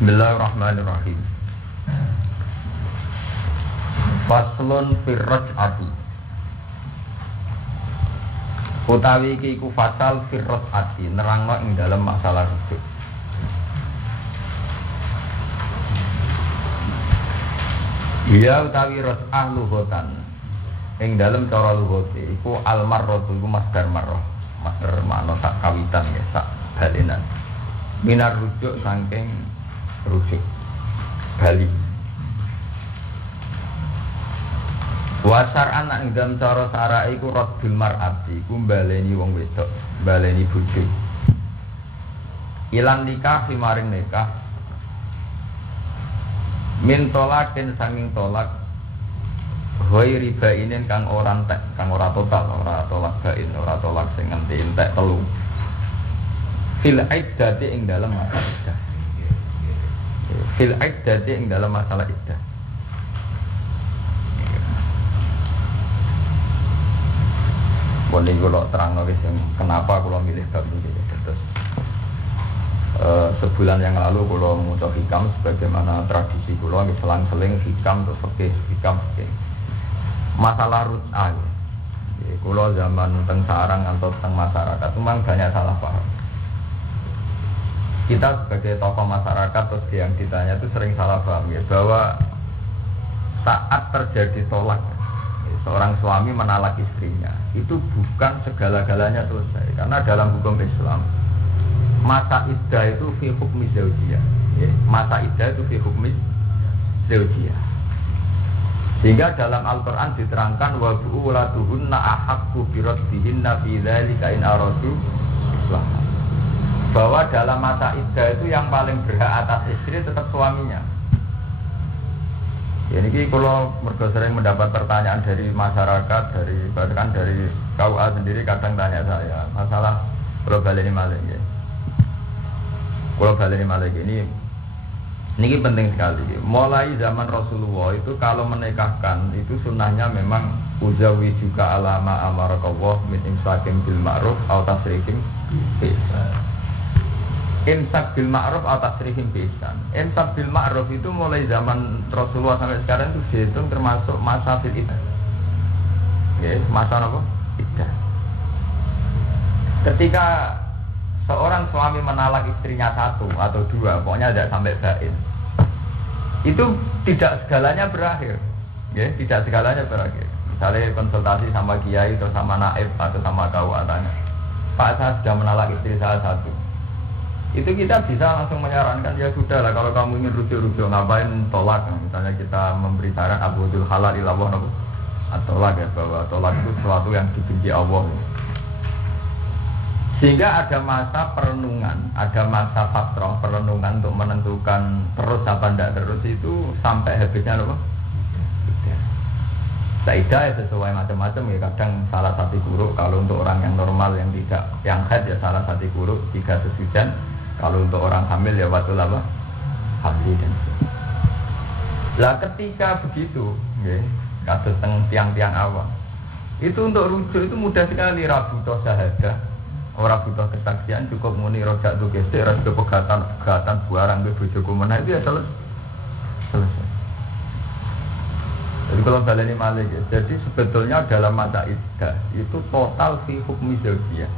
Bismillahirrahmanirrahim. Faslun firraj ati. Utawi iki iku fasal firraj ati, nerangno ing dalam masalah rujuk. Ya utawi ras'ah lughatan. Ing dalam cara lughote iku al-marratu iku masdar marrah. Masdar makna sak kawitan ya, sak balenan. Minar rujuk saking rujuk bali. Wasar anak ing dalam cara syara iku raddul mar'ati, iku baleni wong wedok, baleni bojo. Ilan nikah maring nikah. Min tolakin sanging tolak ghairi bainin kang ora entek, kang ora total, ora tolak bain, ora tolak sing nganti entek telu. Fil iddati ing dalam masalah iddah. Fil iddati ing dalam masalah iddah. Boleh kalau terang lagi kenapa kalau milih bab ini. Terus sebulan yang lalu kalau mau hikam sebagaimana tradisi kalau selang-seling hikam terus hikam. Masalah rut'ah. Kalau zaman teng sarang atau teng masyarakat memang banyak salah paham. Kita sebagai tokoh masyarakat terus yang ditanya itu sering salah paham ya, bahwa saat terjadi tolak seorang suami menalak istrinya itu bukan segala-galanya selesai, karena dalam hukum Islam masa iddah itu fi hukmi zaujiyah ya. Masa iddah itu fi hukmi zaujiyah, sehingga dalam Al-Quran diterangkan wa bu'ulatuhunna ahaqqu biraddihinna fi dzalika in aradu islahan, bahwa dalam masa iddah itu yang paling berhak atas istri tetap suaminya. Ya, ini kalau mergo sering mendapat pertanyaan dari masyarakat, bahkan dari KUA sendiri kadang tanya saya masalah kalau baleni malih ya. Kalau baleni malih ini penting sekali. Mulai zaman Rasulullah itu kalau menikahkan itu sunnahnya memang uzawi juga alama amarakallah min imsakim bil ma'ruf atau tasrihim bi ihsan. Imsak bil ma'ruf atau tasrihim bi ihsan. Imsak bil ma'ruf itu mulai zaman Rasulullah sampai sekarang itu dihitung termasuk masa fil iddah. Ya, masa apa? Iddah. Ketika seorang suami menalak istrinya satu atau dua, pokoknya tidak sampai bain, itu tidak segalanya berakhir. Ya, tidak segalanya berakhir. Misalnya konsultasi sama kiai atau sama naib atau sama KUA tanya, Pak, saya sudah menalak istri saya satu. Itu kita bisa langsung menyarankan, ya sudahlah, kalau kamu ingin rujuk-rujuk ngapain tolak. Misalnya kita memberi saran abudul halal ilawah atau tolak ya, bahwa tolak itu sesuatu yang dibenci Allah. Sehingga ada masa perenungan, ada masa fatrah perenungan untuk menentukan terus apa tidak terus itu sampai habisnya loh. Saidah ya sesuai macam-macam ya, kadang salah satu guru kalau untuk orang yang normal yang tidak yang haid ya salah satu guru 3 sesujan. Kalau untuk orang hamil ya waktu lama hamil dan lah ketika begitu ya, kasus tiang-tiang awam itu untuk rujuk itu mudah sekali, rabutoh syahadah, orang butuh kesaksian, cukup muni rojak tuh gesek, rasa pegatan buarang ke bojoku mana itu ya selesai. Jadi kalau baleni malih ya, jadi sebetulnya dalam masa iddah itu total fi hukmi zaujiyah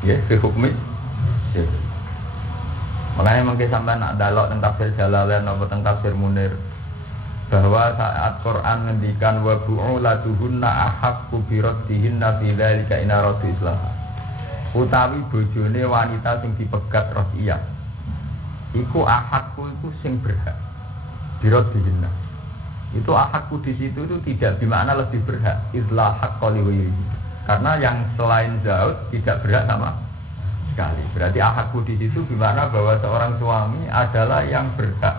ya, fi hukmi zaujiyah. Makanya mungkin sampai nak dalok tentang tafsir Jalalain atau tentang tafsir Munir, bahwa saat Quran ngendikan wa bu'ulatuhunna ahaqqu biraddihinna fi dzalika in aradu islahan, utawi bojone wanita sing dipegat rosiyah iku ahakku iku sing berhak biraddihinna. Itu ahakku di situ itu tidak bermakna lebih berhak, izlah haqqa li ghairihi, karena yang selain zauj tidak berhak sama sekali. Berarti ahakku di situ bermakna bahwa seorang suami adalah yang berhak,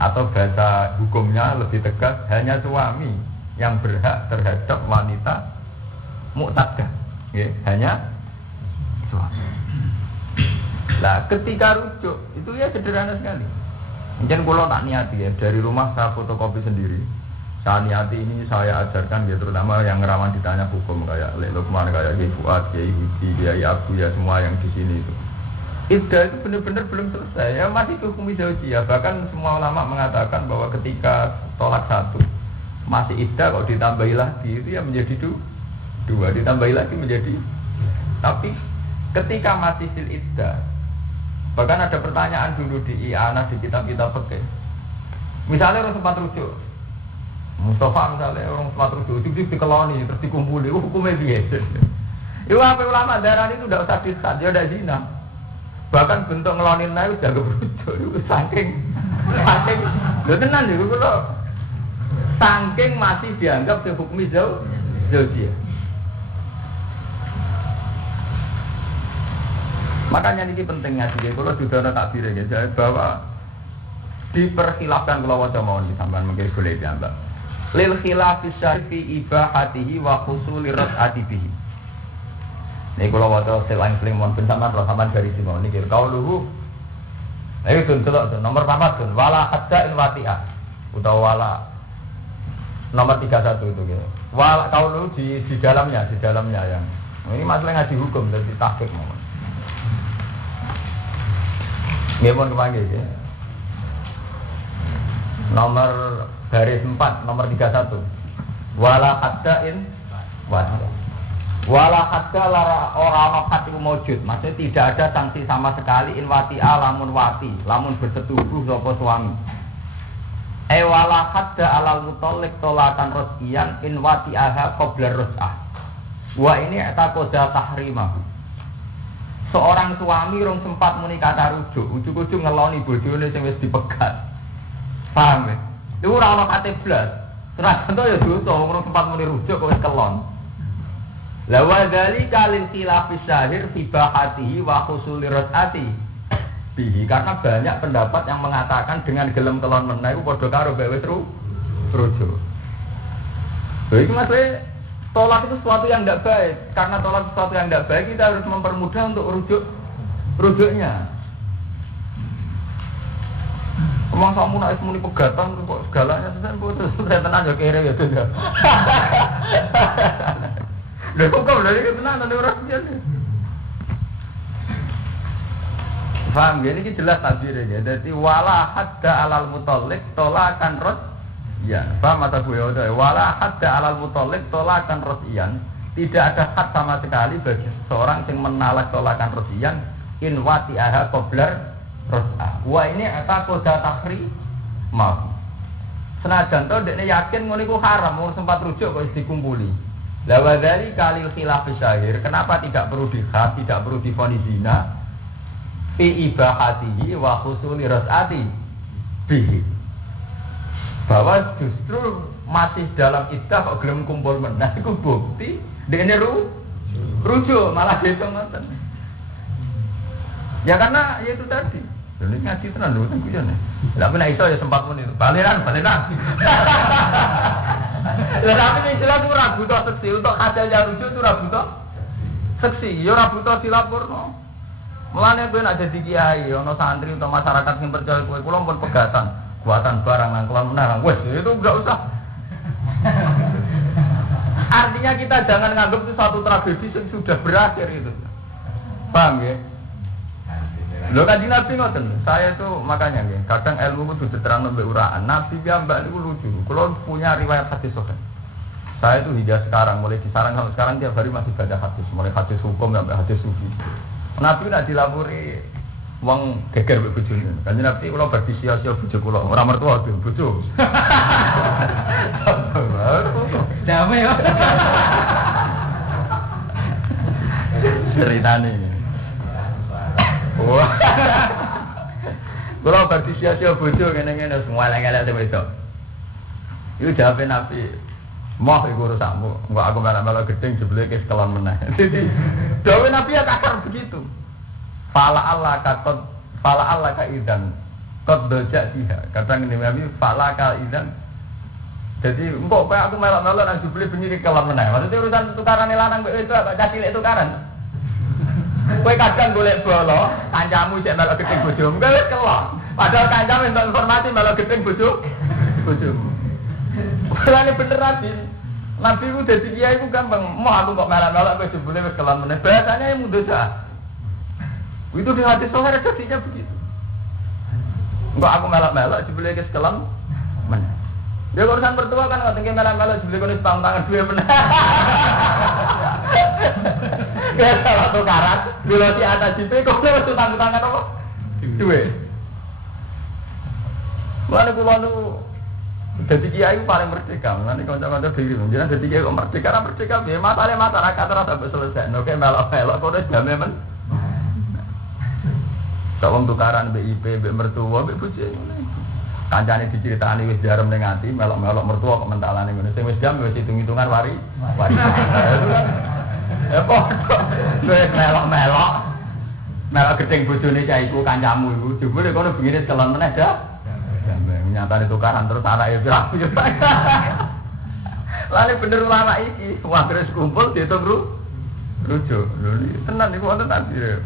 atau bahasa hukumnya lebih tegas hanya suami yang berhak terhadap wanita mu'taddah ya, hanya suami. Nah ketika rujuk itu ya sederhana sekali. Mungkin kalau tak niati ya, dari rumah saya fotokopi sendiri, saya niati ini saya ajarkan ya, terutama yang rawan ditanya hukum kayak Lek Lukman, kayak Kiai Fuad, Kiai Hudi, Kiai Abu ya, semua yang di sini itu. Iddah itu benar-benar belum selesai, ya masih hukum zaujiyah. Bahkan semua ulama mengatakan bahwa ketika tolak satu masih iddah, kalau ditambahi lagi itu ya menjadi dua, ditambahi lagi menjadi. Tapi ketika masih sil iddah, bahkan ada pertanyaan dulu di i'anah di kitab-kitab fikih. Misalnya orang sempat rujuk, Mustafa misalnya orang sempat rujuk, itu dikeloni terus dikumpuli, hukumnya biasa. Itu apa ulama darah itu tidak usah disat, dia udah zina. Bahkan bentuk ngelonin itu jaga berujuk itu saking lu tenan itu kalau saking masih dianggap hukmi zaujiyah. Makanya ini penting ngaji kalau sudah ada takbir ya bahwa diperkhilafkan kalau wajah mau nih sampai mungkin boleh diambil lil khilafis syarfi ibahatihi wa husuli rad'ati bihi. Ini kalau waktu selain paling mohon pensamaan rakaman dari sini ini kira kau dulu. Ayo tuh nomor 4 tuh wala hadda in wati'ah utawa wala nomor 31 itu gitu. Wala kau dulu di dalamnya yang ini masalah ngaji hukum dari tahqiq mohon. Nggih mohon kepanggih ya. Nomor baris 4 nomor 31. Wala hadda in wati'ah. Wala hadda lara orang hati mewujud, maksudnya tidak ada sanksi sama sekali in wati'a lamun wati, lamun bersetubuh sapa suami. Wala hadda alal mutallaq tolakan ros'iyan in wati'aha qabla ros'ah. Wa ini taqoda tahrimah. Seorang suami rong sempat muni kata rujuk, ujug-ujug ngeloni bojone sing wis dipegat. Paham ya? Iku ora ono kate blas. Terus ento ya dosa rong sempat muni rujuk kok wis kelon. La wa dzalika lil khilafis syahir fi bahatihi wa husuli rad'ati bihi, karena banyak pendapat yang mengatakan dengan gelem kelon meneh iku padha karo bae rujuk. Lha iki maksudnya tolak itu sesuatu yang tidak baik. Karena tolak sesuatu yang tidak baik kita harus mempermudah untuk rujuknya. Emang kamu nak muni pegatan kok segalanya terus saya tenang ya kere ya tuh. Lha kok dari ketenanan ora biasa. Paham ya, ini jelas tabirnya. Jadi wala hadda alal mutallaq tolakan ros'iyan. Paham atau Bu ya? Wala hadda alal mutallaq tolakan ros'iyan. Tidak ada had sama sekali bagi seorang yang menalak tolakan ros'iyan in wati'aha qabla ros'ah. Wah ini apa koda tahri? Maaf. Senajan to dekne yakin ngono iku haram, mun sempat rujuk kok dikumpuli. La wa dzali kalil khilafis syahir, kenapa tidak perlu dihad, tidak perlu divonis zina? Fi ibahatihi wa husuli ras'ati bihi. Bahwa justru masih dalam iddah kok gelem kumpul meneh iku bukti dekne rujuk malah beto ngoten. Ya karena ya itu tadi. Ini ngaji tenan lho kan kuyone. Lah nek iso ya sempat muni. Baleran. Lah tapi nek jelas ora butuh seksi untuk hasilnya rujuk itu ora butuh seksi, ya ora butuh dilaporno. Mulane kowe nek dadi kiai ana santri atau masyarakat sing percaya kowe kula pun pegatan, buatan barang nang kelon menarang. Wes itu enggak usah. Artinya kita jangan nganggap itu satu tragedi yang sudah berakhir itu. Paham ya? Lho Kanjeng Nabi ngoten, saya itu makanya nggih, kadang ilmu kudu diterangno mbek uraan. Nabi piyambak niku lucu. Kulo punya riwayat hadis sahih. Saya itu hingga sekarang mulai disarang sampai sekarang tiap hari masih baca hadis, mulai hadis hukum sampai hadis sufi. Nabi nak dilapori wong geger mbek bojone. Kanjeng Nabi kula badhe sia-sia bojo kula, ora mertua bojo. Damai yo. Ceritane. Wah. Kalau berarti sia-sia bojo ngene-ngene semua elek-elek te wedok. Iku jawabe Nabi, "Moh iku urusanmu, engko aku malah gedeng jebule ke kelon meneh." Jadi, jawabe Nabi ya kasar begitu. Fala Allah ka idzan qad dajatiha. Kata ngene Nabi, "Fala ka idzan." Jadi, engko kowe aku melok-melok nang jebule bengi ke kelon meneh. Maksudnya urusan tukarane lanang mbek wedok kok cilik tukaran. Kowe kadang golek bolo, kancamu cek melok gedeng bojomu, kowe wis kelon. Padahal kancamu entuk informasi melok gedeng bojomu. Kulane bener Nabi. Nabi ku dadi kiai ku gampang. Mau aku kok melok-melok kowe jebule wis kelon meneh. Bahasane mundur sak. Itu di hadis sahih redaksinya begitu. Enggak aku melak-melak dibeli ke sekelam mana? Dia urusan mertua kan nggak tinggi melak-melak dibeli ke tangan dua mana? Kayak salah tukaran, dulu di atas jipe kok lewat tangan apa? Dua. Mana pulau jadi kiai paling merdeka, nanti kanca-kanca diri, jangan jadi kiai merdeka, dia masalah terasa selesai. Oke melak-melak kau udah jamin men. Kalau tukaran BIP, mertua, bujuk, kancane diceritani wis jarum ning ati, melok-melok mertua kok mentalane ngono. Sing wis jam wis hitung-hitungan wari. Ya kok wis melok-melok. Melok gedeng bojone cah iku kancamu iku. Jebule kono begini kelon meneh dah. Nyatane tukaran terus anake pirang-pirang. Lah bener ulama iki, wah terus kumpul diitung rujuk. Lho tenan iku wonten takdir.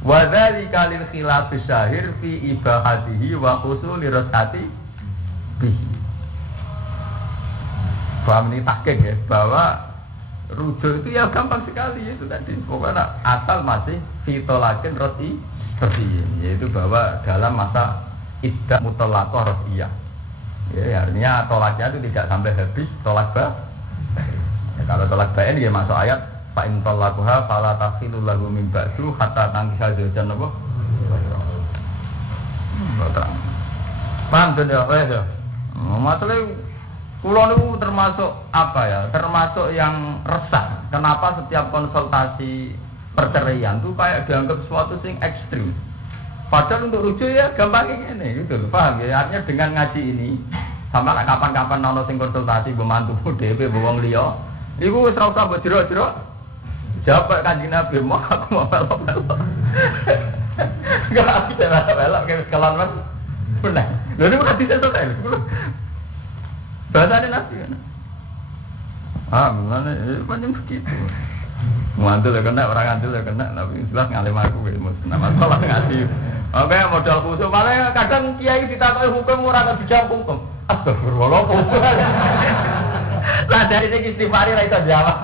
Wa dzalika lil khilaf syahir fi ibahatihi wa usul rasati bihi. Paham ini takik ya bahwa rujuk itu ya gampang sekali itu tadi. Pokoknya asal masih fitolakin roti yaitu bahwa dalam masa iddah mutallaqah rosiyah. Ya artinya tolaknya itu tidak sampai habis tolak ba. Ya, kalau tolak bain dia masuk ayat fa in talaquha fala tahillu lahu min ba'du hatta tankiha zawjan apa? Betul. Paham tuh ya, ya. Masalah kula niku termasuk apa ya? Termasuk yang resah. Kenapa setiap konsultasi perceraian tuh kayak dianggap sesuatu sing ekstrim. Padahal untuk rujuk ya gampang ini gitu. Paham ya? Artinya dengan ngaji ini sampai kapan-kapan ono sing konsultasi membantu dhewe wong liya, iku wis ora usah mbok jero-jero. Jawab Kanjeng Nabi, mau aku mau melok-melok. Enggak bisa melok-melok kayak sekalan mas. Benar. Lha niku hadis selesai. Bahasane Nabi kan. Mana macam begitu. Mantul ya kena, orang mantul ya kena, tapi jelas ngalim aku gitu. Nama salah ngaji. Oke, modal khusus. Malah kadang kiai ditakoki hukum ora dijawab hukum. Astagfirullah. Lah dari segi istighfar ra iso jawab.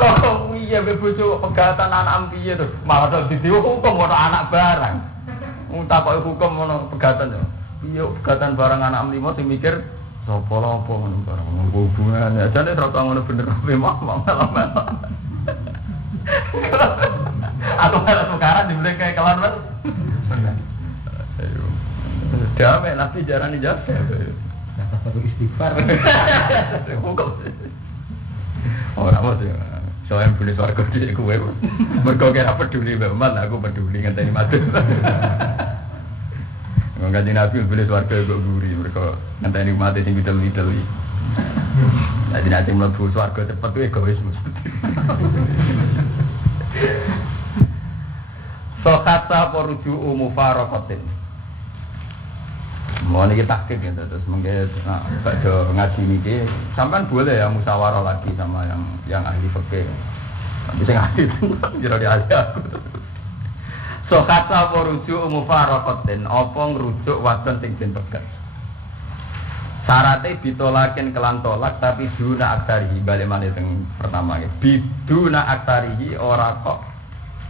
Oh iya bojo pegatan anak piye to? Malah dihukum ono anak barang. Takoki hukum ono pegatan yo. Piye pegatan barang anak 5 sing mikir sapa lho apa ngono barang hubungan. Jane ora tau ngono bener memang malah. Aku malah tukaran dibeli kayak kelan mas. Bener. Ayo. Damai nanti jarang dijawab. Satu istighfar. Hukum. Ora mesti. Soalnya boleh suarga di gue. Mergo kira peduli banget, aku peduli ngenteni mati. Kanjeng Nabi boleh suarga kok guri, mergo ngenteni mati sing bidel-bidel iki. Jadi nanti mlebu suarga cepet kuwi egois mesti. Sokata poruju mufaraqatin. Mau niki takik ya terus mungkin bakdo ngaji niki sampean boleh ya musyawarah lagi sama yang ahli fikih. Tapi sing ahli jero di ahli aku. Sokata poruju mufaraqatin apa ngrujuk wadon sing den pegat. Syaratnya ditolakin kelan tolak tapi duna aktarihi balik mana yang pertama ya biduna aktarihi ora kok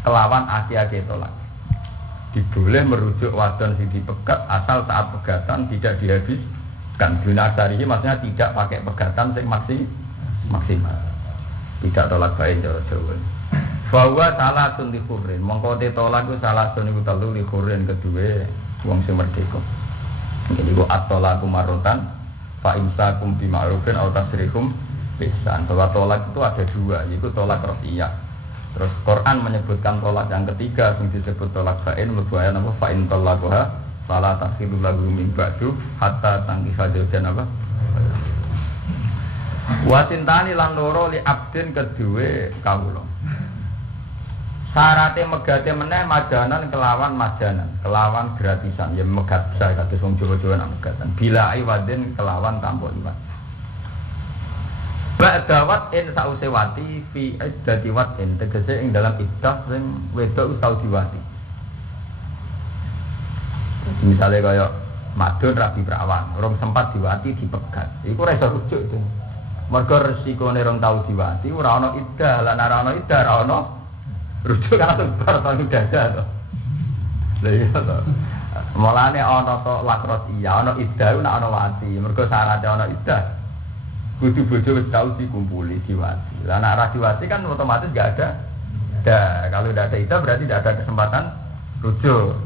kelawan aki-aki tolak. Diboleh merujuk wadon sing dipegat asal saat pegatan tidak dihabiskan. Duna aktarihi maksudnya tidak pakai pegatan sing maksimal. Tidak tolak baik jauh-jauh. Bahwa salah sun dikurin mongko tolak itu salah sun iku telu dikurin kedua wong sing merdeka. Jadi ku at-tolaku marotan fa imsakum bi ma'rufin aw tasrihum ihsan. Bahwa tolak itu ada dua, yaitu tolak rafiyah. Terus Quran menyebutkan tolak yang ketiga yang disebut tolak bain mlebu ayat apa fa in talaqaha fala tahillu lahu min ba'du hatta tankiha zawjan apa. Wa tintani lan loro li abdin kedue kawula. Syaratnya megate meneh majanan kelawan gratisan ya megat saya kados wong Jawa-Jawa nak megatan bila iwadin kelawan tanpa iwad ba'dawat in sause wati fi iddati watin tegese ing dalam iddah sing wedok tau diwati misale kaya madun rabi prawan urung sempat diwati dipegat iku ora iso rujuk itu mergo resikone rong tau diwati ora ana iddah lan ora ana iddah ora ana rujuk kan langsung bar tahun dada to. Lha iya to. Mulane ana to lakros iya, ana iddah nek ana wati. Mergo syaratnya ana iddah. Kudu bojo wis tau dikumpuli diwati. Lah nek ra diwati kan otomatis enggak ada. Kalau tidak ada iddah berarti tidak ada kesempatan rujuk.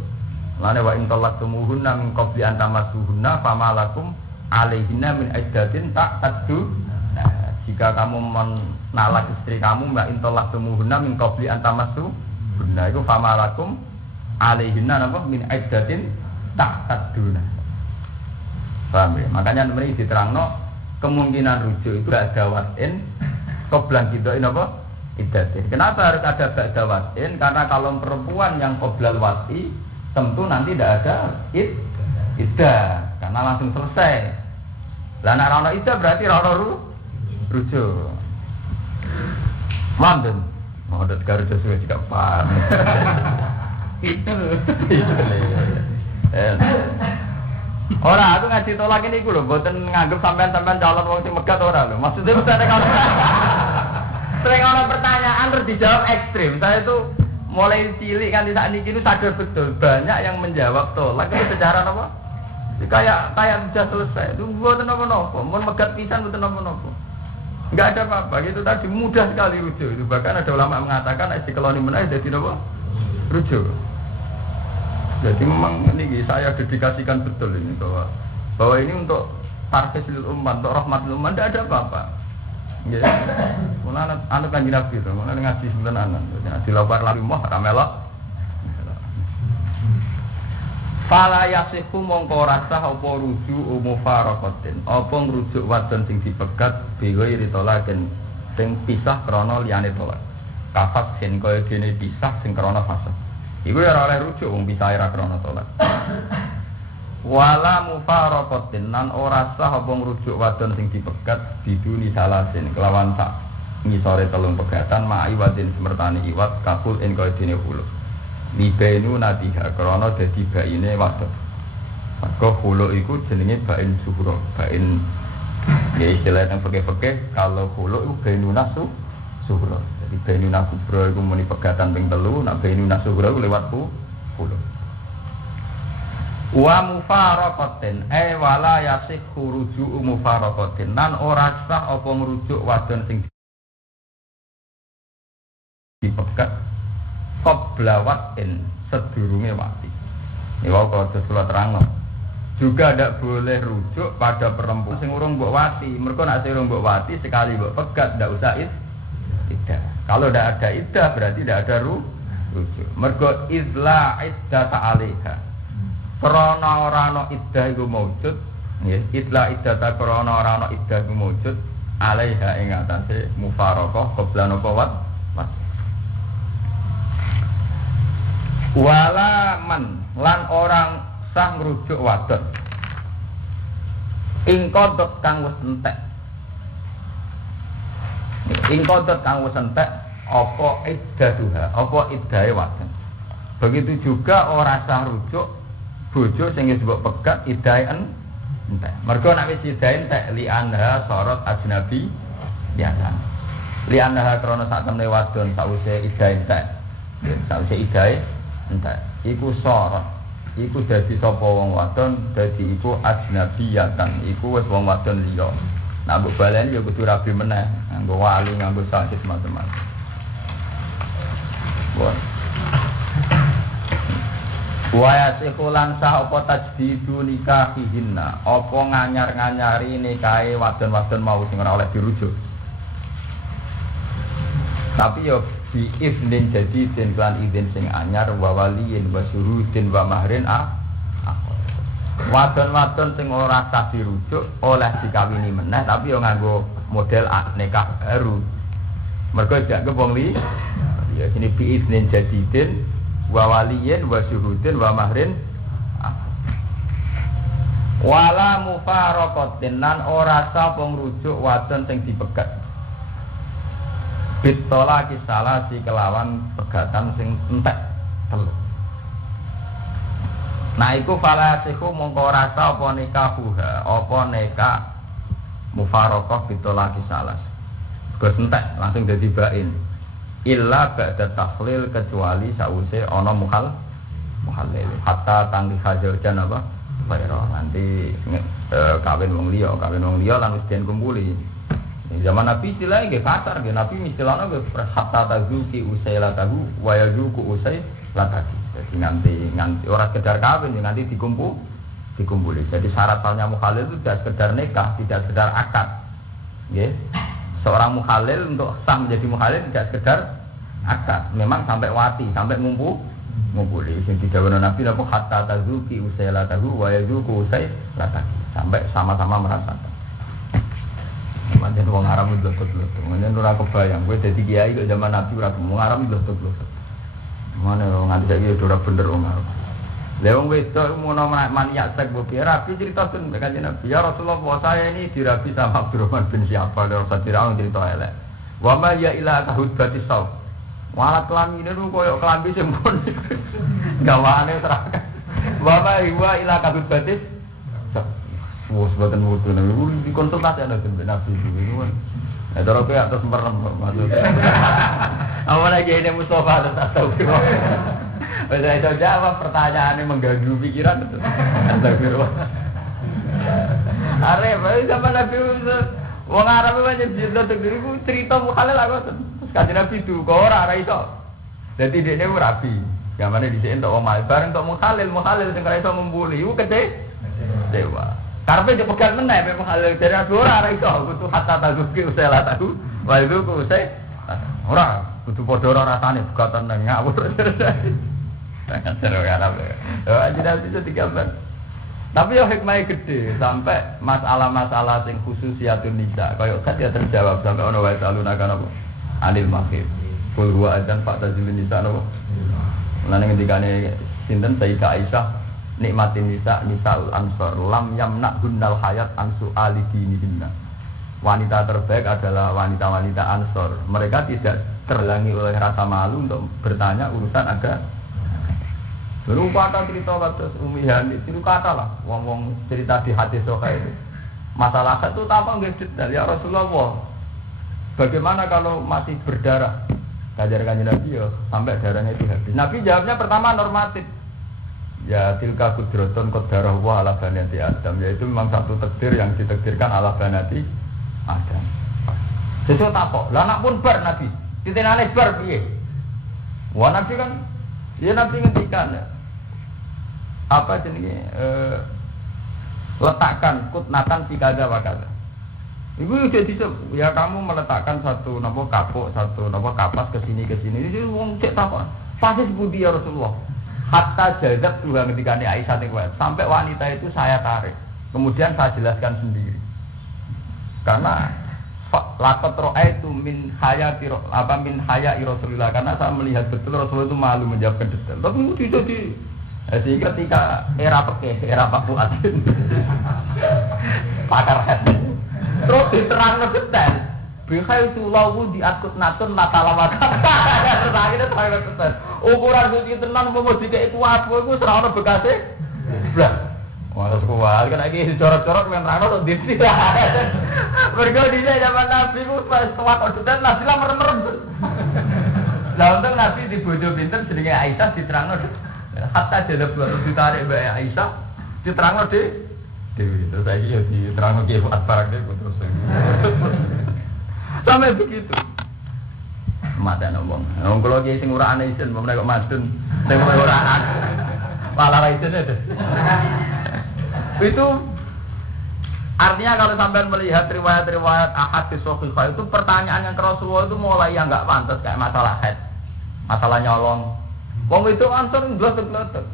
Mulane wa in talaqtumuhunna min qabli an tamassuhunna famalakum alaihinna min iddatin ta'taddu. Nah, jika kamu menalak istri kamu mbak in talaqtumuhunna min qabli an tamassuhunna itu famalakum alaihinna apa min iddatin ta'tadduna. Paham ya? Makanya mriki diterangno kemungkinan rujuk itu ada watin qoblan gidoin apa? Iddatin. Kenapa harus ada ba'da watin? Karena kalau perempuan yang qoblal wati tentu nanti tidak ada iddah karena langsung selesai. Lah nek ana iddah berarti ora rujuk. Manten. Modot karo sesuai juga paham. Itu. Ora, aku ngaji tolak ini iku lho, mboten nganggep sampean-sampean calon wong sing megat ora lho. Maksudnya mesti ada kalau sering ana pertanyaan terus dijawab ekstrim. Saya itu mulai cilik kan di saat ini sadar betul banyak yang menjawab tolak itu secara apa? Kayak sudah selesai. Itu mboten napa-napa, mun megat pisan mboten napa-napa. Enggak ada apa-apa, itu tadi mudah sekali rujuk. Itu bahkan ada ulama mengatakan nek dikeloni meneh dadi napa? Rujuk. Jadi memang ini saya dedikasikan betul ini bahwa ini untuk tarfisil umat, untuk rahmatil umat tidak ada apa-apa. Ya, mulane anu kanjeng Nabi to, mulane ngaji sembilan anak. Dilopar lari moh ramelok. Fala yasihu mongko rasah apa rujuk mufaraqatin. Apa ngrujuk wadon sing dipegat biwe ritolaken sing pisah krana liyane tolak. Kafat sing kaya dene pisah sing krana fase. Iku ya ora oleh rujuk wong pisah ora krana tolak. Wala mufaraqatin nan ora sah apa ngrujuk wadon sing dipegat biduni salasin kelawan sak ngisore telung pegatan ma'i wadin semertani iwat kabul ing kaya dene hulu. Libenu nadiha krana dadi baine wadon. Maka hulu iku jenenge bain suhra, bain ya istilah yang fikih-fikih kalau hulu iku bainuna suhra. Jadi bainuna kubra iku muni pegatan ping 3, nek bainuna suhra iku lewat hulu. Wa mufaraqatin wala yasihhu ruju'u mufaraqatin nan ora sah apa ngrujuk wadon sing dipegat qabla watin sedurunge wati. Iki wae kok terang. Juga tidak boleh rujuk pada perempuan sing urung mbok wati. Mergo nek sing urung mbok wati sekali mbok pegat ndak usah iddah. Kalau ndak ada iddah berarti ndak ada rujuk. Mergo izla iddata 'alaiha. Krana ora ana iddah iku maujud, nggih. Idla iddata krana ora ana iddah iku maujud, alaiha ing atase mufaraqah qabla napa wat. Wala man lan orang sah ngrujuk wadon. Ing kodot kang wis entek. Ing kodot kang wis entek apa iddaduha, apa iddahe wadon. Begitu juga ora sah rujuk bojo sing wis mbok pegat iddahe entek. Mergo nek wis iddahe entek li anha sorot ajnabi biasa. Li anha krana sak temne wadon sawise iddahe entek. Sawise iddahe entek. Iku sorot. Iku dadi sapa wong wadon dadi iku ajnabiyatan. Iku wis wong wadon liya. Nek mbok baleni ya kudu rabi meneh, nganggo wali, nganggo sakit macam-macam. Bon. Waya sekulan sah apa tajdidu nikahihinna apa nganyar-nganyari nikahe wadon-wadon mau sing ora oleh dirujuk. Tapi yo bi iznin jadi lan izin sing anyar wa waliyin wa syuhudin wa mahrin wadon-wadon sing ora sah dirujuk oleh dikawini meneh tapi yo nganggo model nikah baru. Mergo jak wong li ya sini bi iznin jadidin wa waliyin wa syuhudin wa mahrin wala mufaraqatin nan ora sah ngrujuk wadon sing dipegat bitola kisalasi kelawan pegatan sing entek telu. Nah iku falasihu mongko ora sah apa nikahuha apa nikah mufaraqah bitola kisalas. Gus entek langsung dadi bain. illa ba'da takhlil kecuali sause ana muhallil hatta tangki hajajan apa bayro nanti kawin wong liya lan wis den kumpuli zaman Nabi istilahnya nggih kasar nggih Nabi istilahnya nggih hatta tazuki usailatahu wa yazuku usailataki jadi nganti ora sekedar kawin nganti dikumpuli jadi syarat halnya muhallil itu tidak sekedar nikah tidak sekedar akad nggih seorang muhallil untuk sah menjadi muhallil tidak sekedar akad memang sampai wati sampai ngumpuli sing didhawuhna Nabi napa hatta tazuki usailatahu wa yazuku usailataki sampai sama-sama merasakan manjen wong Arab itu lho manjen ora kebayang kowe dadi kiai kok zaman Nabi ora wong Arab itu lho mana nganti saiki ora bener wong Arab lha wong wedok ngono maniak sek bobi rapi cerita ten kanjeng Nabi ya Rasulullah saya ini dirabi sama Abdurrahman bin Syafal dari Satirah cerita elek wa ma ya ila tahudbati saw wala kelamine lu koyo kelambi sing pun gawane terakan wa ma ila tahudbati wah sebagian waktu nabi dikonsultasi ada dengan Nabi itu kan. Ada orang kayak atas merem maksudnya. Awal lagi ini Mustafa tak tahu. Saya itu jawab pertanyaannya mengganggu pikiran itu. Astagfirullah. Arep zaman Nabi wong Arab banyak cerita diriku cerita mukhalil aku kanjeng Nabi itu kok ora iso. Dadi dekne rabi. Gamane dhisik entuk omah bareng entuk mukhalil sing ora iso ngumpuli iku kecewa. Karpe dipegang meneh memang hal dari ora iso kudu hatta tazuki usela tahu wa itu ku usai ora kudu padha ora rasane bugatan nang ngawur kan seru ya Arab ya jadi itu digambar tapi yo hikmahnya gede sampai masalah-masalah sing khususiyatun nisa kaya kan dia terjawab sampai ono wae saluna kan apa anil mahid kul huwa adzan fa'tazilun nisa no lan ngendikane sinten Sayyidah Aisyah nikmatin nisaul ansor lam yamna gunnal hayat ansu alidinihinna wanita terbaik adalah wanita-wanita ansor mereka tidak terhalangi oleh rasa malu untuk bertanya urusan agama baru kata cerita kata umihan itu kata lah wong cerita di hadis soka itu masalah itu apa nggak detail ya Rasulullah bagaimana kalau masih berdarah kajar-kajar Nabi ya sampai darahnya itu habis Nabi jawabnya pertama normatif ya tilka kudratun qadarah wa ala banati Adam yaitu memang satu takdir yang ditakdirkan ala banati Adam. Sesuk takok, lah anak pun bar Nabi. Titenane bar piye? Wah Nabi kan ya Nabi ngendikan apa jenenge letakkan kutnatan fi kada wa kada. Ibu jadi ya kamu meletakkan satu napa kapuk, satu napa kapas ke sini. Ini wong cek takok. Pasti budi ya Rasulullah. Hatta jazab juga ketika ini Aisyah sampai wanita itu saya tarik kemudian saya jelaskan sendiri karena lakot roa itu min hayati apa min hayai Rasulullah karena saya melihat betul Rasulullah itu malu menjawabkan detail tapi itu jadi sehingga ketika era Pak Fuad pakar hadis terus diterang detail Bihai itu lawu diakut natun latalawat. Akhirnya saya pesan. Ukuran suci tenan mau jika itu apa? Itu serana bekasnya. Blah. Wah kuat kan lagi corot-corot yang terang untuk diri. Mereka di zaman Nabi itu pas tuat orderan Nabi lah merem-merem. Lah untung Nabi di bojo pinter jenenge Aisyah diterangno. Hatta jadi baru ditarik Mbak Aisyah diterangno Dewi. Terus saya diterangno Ki Fuad barang terus. Sampai begitu. Mata ngomong. Ngomong kalau dia sing ora ana isin, mau nek kok madun, sing ora ana. Malah ra isin itu. Itu artinya kalau sampean melihat riwayat-riwayat ahad di sahihah itu pertanyaan yang ke Rasulullah itu mulai yang enggak pantas kayak masalah haid, masalah nyolong. Wong itu ansor ndlot-ndlot.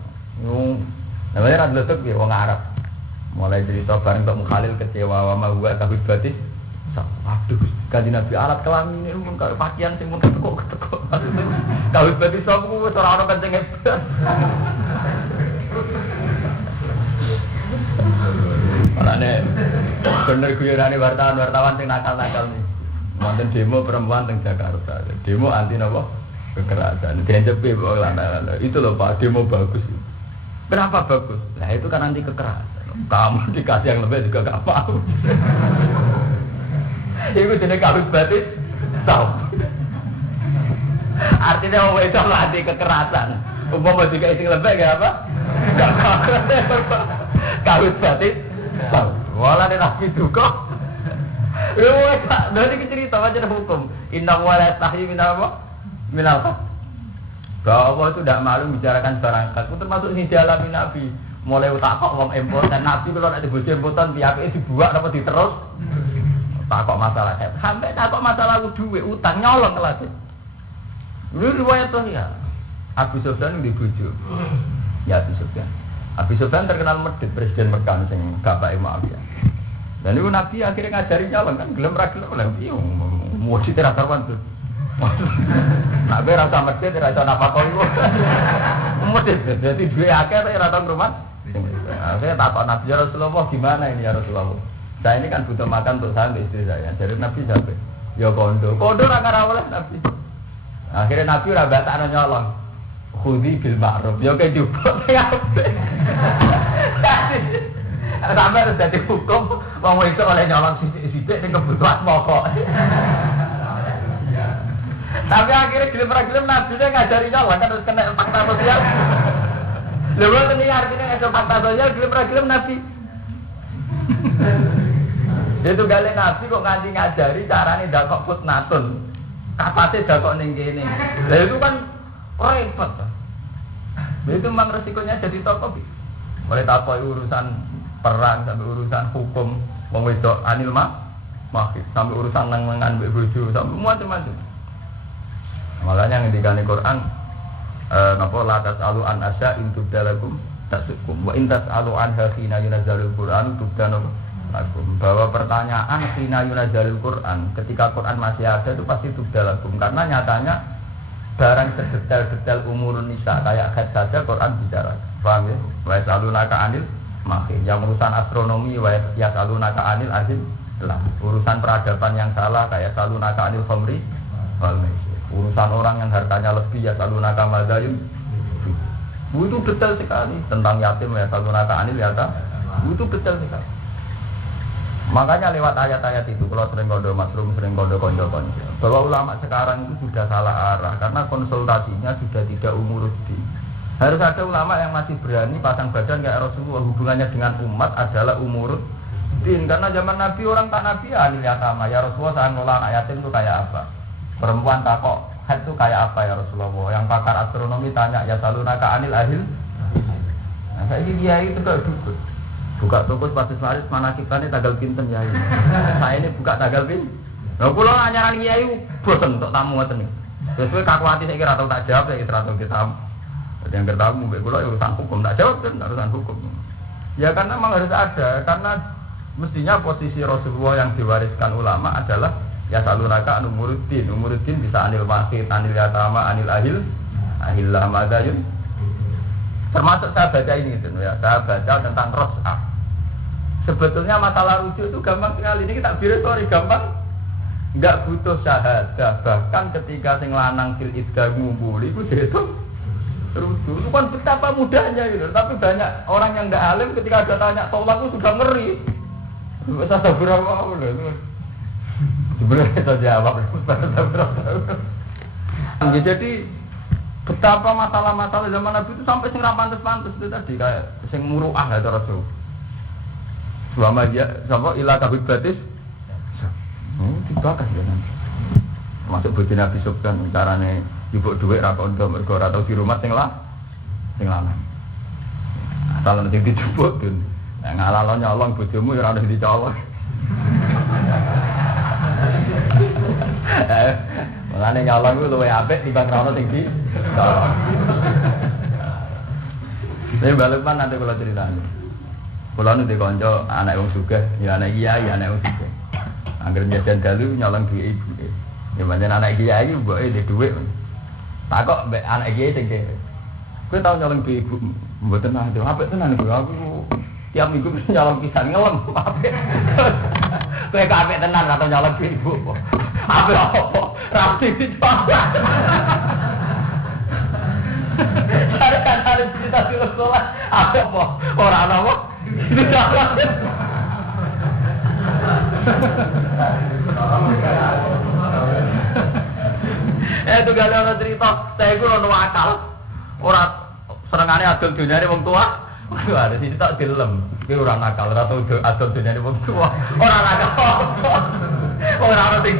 Namanya ra ndlot ya wong Arab. Mulai cerita bareng kok Mukhalil kecewa wa huwa kabeh batis. Waduh, kanjeng Nabi alat kelamin ini mun karo pakaian sing mun ketekuk. Kabeh batis sopo wis ora ono kenceng hebat. Malane bener guyonane wartawan sing nakal-nakal nih. Wonten demo perempuan teng Jakarta. Demo anti napa? Kekerasan. Dianjepe kok lanang. Itu loh Pak, demo bagus. Kenapa bagus? Nah, itu kan anti kekerasan. Kamu dikasih yang lebih juga gak mau. Itu jenis kabut batis. Tahu. Artinya wong wedok latih kekerasan. Umpama juga isi lembek gak apa? Kawit batin. Wala nek nabi duka. Yo wis tak dari cerita aja hukum. Inna wala tahyi min apa? Min apa? Bahwa itu tidak malu bicarakan barang itu termasuk ini dialami Nabi. Mulai takok wong impor dan Nabi kalau ada bojo importan piyake dibuat apa diterus. Takok masalah saya. Sampai takok masalah duit utang nyolong kelas. Ini riwayat tuh ya. Abu Sufyan di bojo. Ya Abu Sufyan. Abu Sufyan terkenal medhit presiden Mekah sing bapake Muawiyah. Dan itu Nabi akhirnya ngajari nyolong kan gelem ra gelem lha piye mau diterus karuan tuh. Nak be rasa medhit rasa napakon iku. Medhit dadi duwe akeh ta ora tau rumah. Saya takut Nabi ya Rasulullah gimana ini ya Rasulullah. Saya ini kan butuh makan untuk saya dan istri saya. Jadi Nabi sampai ya kondo ra ora oleh Nabi. Akhirnya Nabi ora batakno nyolong. Khudhi bil ma'ruf. Ya kayak jupuk kabeh. Sampai harus jadi hukum wong wedok oleh nyolong sithik sing kebutuhan pokok. Tapi akhirnya gelem Nabi saya ngajari nyolong kan harus kena fakta sosial. Lha ini artinya ada fakta sosial gelem Nabi. Itu gale Nabi kok nganti ngajari carane dakok fitnatun. Kapate dakok ning kene. Lah itu kan repot. Itu memang resikonya jadi tokoh. Mulai takoi urusan perang sampai urusan hukum wong wedok anil mahid sampai urusan nang-nangan mbek bojo sampai macam-macam. Makanya ngendikane Quran napa la tasalu an asya in tubdalakum tasukum wa in tasalu an hina yunazzalul Quran tubdalakum bahwa pertanyaan hina yunazzalul Quran ketika Quran masih ada itu pasti tubdalakum karena nyatanya barang sedetail-detail umurun nisa kayak haid saja Quran bicara. Paham ya? Wa yasalunaka anil mahid yang urusan astronomi wa yasalunaka anil ahil lah urusan peradaban yang salah kayak yasalunaka anil khamri wal maisir. Urusan orang yang hartanya lebih ya salunaka madayun. Itu detail sekali tentang yatim ya salunaka anil yata. Itu detail sekali. Makanya lewat ayat-ayat itu kalau sering kondo masrum sering kondo konco-konco bahwa ulama sekarang itu sudah salah arah karena konsultasinya sudah tidak umuruddin. Harus ada ulama yang masih berani pasang badan kayak Rasulullah hubungannya dengan umat adalah umuruddin karena zaman Nabi orang tak Nabi anil yatama ya Rasulullah saya ngolah anak yatim itu kayak apa? Perempuan takok, haid itu kayak apa ya Rasulullah? Yang pakar astronomi tanya, ya salunaka anil ahil. Nah, saya ini kiai itu kayak dukut. Buka toko sepatu selaris, mana kita ini tanggal pinten ya ini. Saya ini buka tanggal pinten. Nah, kalau nanyakan kiai, bosan untuk tamu ngoten nih. Sesuai kakuati saya kira atau tak jawab, saya kira atau kita. Jadi yang bertamu, kalau urusan hukum tak jawab kan urusan hukum. Ya karena memang harus ada, karena mestinya posisi Rasulullah yang diwariskan ulama adalah ya salunaka umuruddin bisa anil mahid, anil yatama, anil ahillah madayun. Termasuk saya baca ini gitu ya, saya baca tentang ros'ah. Sebetulnya masalah rujuk itu gampang sekali, ini kita sorry gampang. Enggak butuh syahadah, bahkan ketika sing lanang fil iddah ngumpuli itu dihitung rujuk. Itu kan betapa mudahnya gitu, tapi banyak orang yang enggak alim ketika ada tanya tolak itu sudah ngeri. Saya berapa itu. Sebenarnya itu jawab. Jadi betapa masalah-masalah zaman Nabi itu sampai sing ra pantes-pantes itu tadi kayak sing muruah ya Rasul. Selama dia sapa ila kabih batis. Dibakar ya nanti. Masuk bojo Nabi Sufyan carane njupuk dhuwit ra kondo mergo ora tau di rumah sing lanang. Asal nek dijupuk dun. Nek ngalalo nyolong bojomu ya ora ono dicolong. Mulane nyolong ku luwih apik timbang rono sing di. Saya balik mana nanti kalau ceritanya. Kalau nanti konco anak yang sugih, ya anak kiai, anak yang sugih. Angger jajan dalu nyolong duit ibu. Ya pancen anak kiai mboke ndek dhuwit. Takok mbek anak kiai sing kere. Kowe tau nyolong duit ibu mboten ada. Apik tenan iku aku. Tiap minggu mesti nyolong pisan ngelem. Apik. Kowe gak apik tenan atau nyolong duit ibu. Apik opo? Rapi dicoba. Ada cerita di sekolah, apa orang apa? Itu jangan. Saya itu gak ada cerita, saya itu ono akal. Orang serengane adol dunyane wong tua. Wah, ada sini tak dilem. Ki ora nakal, ora tau adol dunyane wong tua. Ora nakal. Ora ana sing